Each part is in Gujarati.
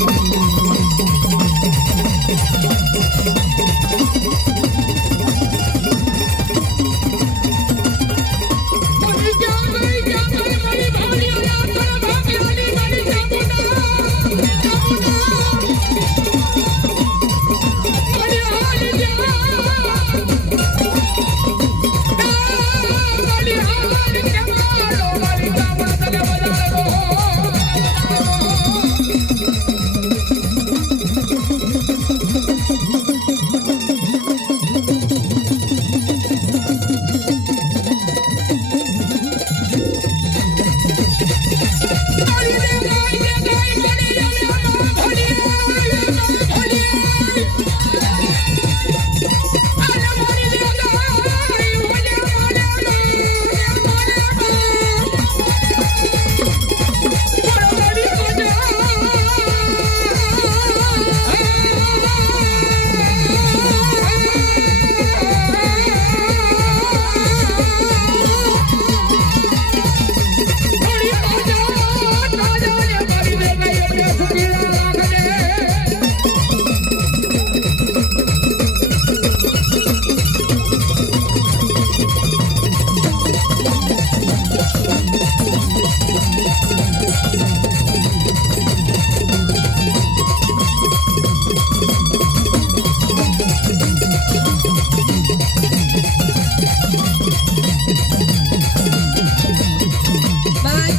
Thank you.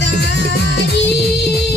दादारी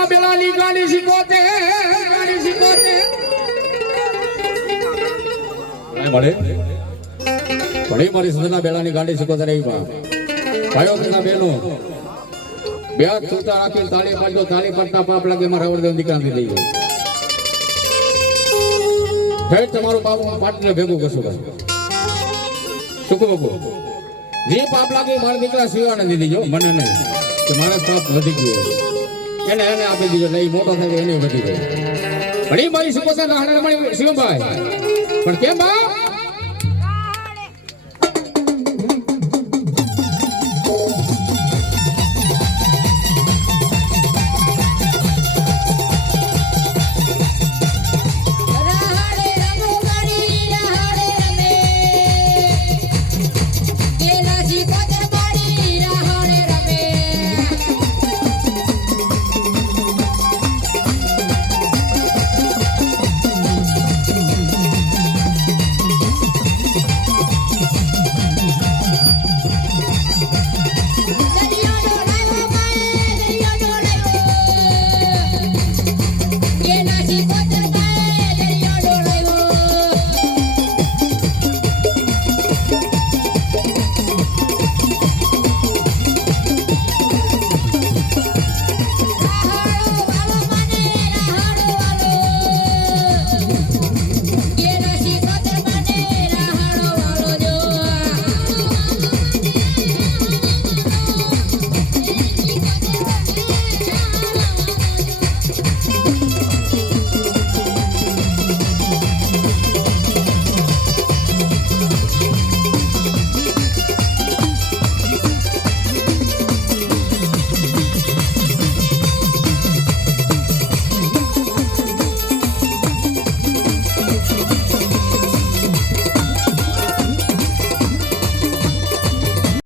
સંતના બેલાની ગાડી શીખોતે ગાડી શીખોતે મળે પણ મારી સંતના બેલાની ગાંડી શીખવતા રહી બા ભાઈઓ તથા બહેનો બે છૂટા રાખી તાળી પાડજો તાળી પડતા પાપ લાગે મારા હવરદેવ દીકરાથી લઈ ગયો તમારું બાબુ પાટને ભેગું કરશું ભાઈ શું બાબુ જે પાપ લાગે મારા દીકરા શિવાને દીધી જો મને નહીં કે મારા પાપ વધી ગયો એને એને આપી દીધો નહીં મોટો થાય, એને વધી ગયો. પણ એ મારી સુપોષણ હાડે મારી શિવભાઈ પણ કેમ બા